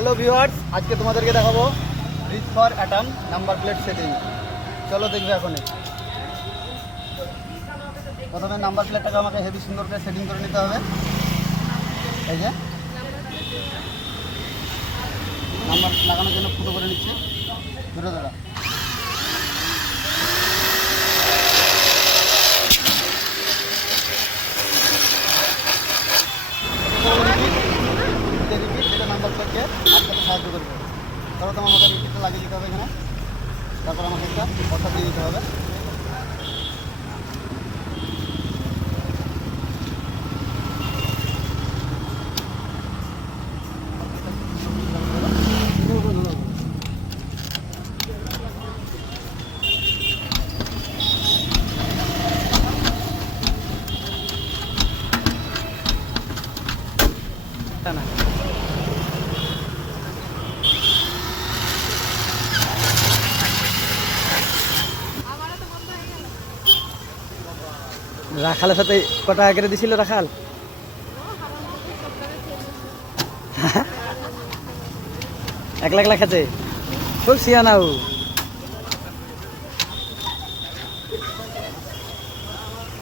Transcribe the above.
Hello viewers, আজকে তোমাদেরকে দেখাবো reach for atom number plate setting. চলো দেখবে এখনই। প্রথমে নাম্বার প্লেটটাকে আমাকে হেভি সুন্দর করে সেটিং করে নিতে হবে। এই যে নাম্বার লাগানোর জন্য ফুটো করে নিচ্ছে দুটো দাঁড়া। যেটা নাম্বার প্লেটকে আটকাতে সাহায্য করবে। ধরো তোমার আমাকে রিপিটটা লাগিয়ে দিতে হবে এখানে, তারপর আমাকে একটা কথা দিয়ে দিতে হবে। রাখালের সাথে কটা করে দিছিল রাখাল? একলা একলা খেতে খুব সিয়ানাও।